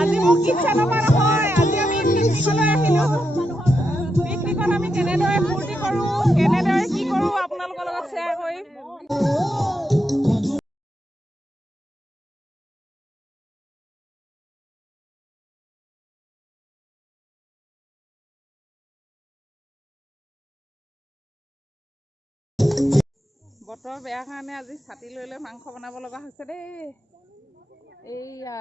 আজি মোক কিচ্ছা নমা নহয় আজি আমি পিকনিকলৈ আহিলোঁ পিকনিকত আমি কেনেদৰে ফূৰ্তি কৰোঁ কেনেদৰে কি কৰোঁ আপোনালোকৰ লগত শ্বেয়াৰ কৰিম বতৰ বেয়া কাৰণে আজি ছাতি লৈ লৈ মাংস বনাব লগা হৈছে দেই এইয়া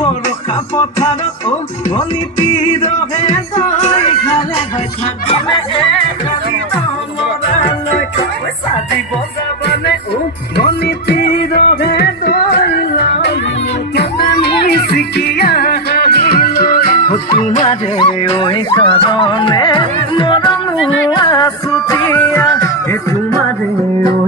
বৰষা পথাৰত ভনী পিৰহে তই খালে হৈ থাকিলে খালি মৰালৈ চাদি বজাবানে ভনী পিৰহে তই লাউনি চিকিয়া তোমাৰে ঐ কাৰণে মৰম আছুতীয়া তোমাৰে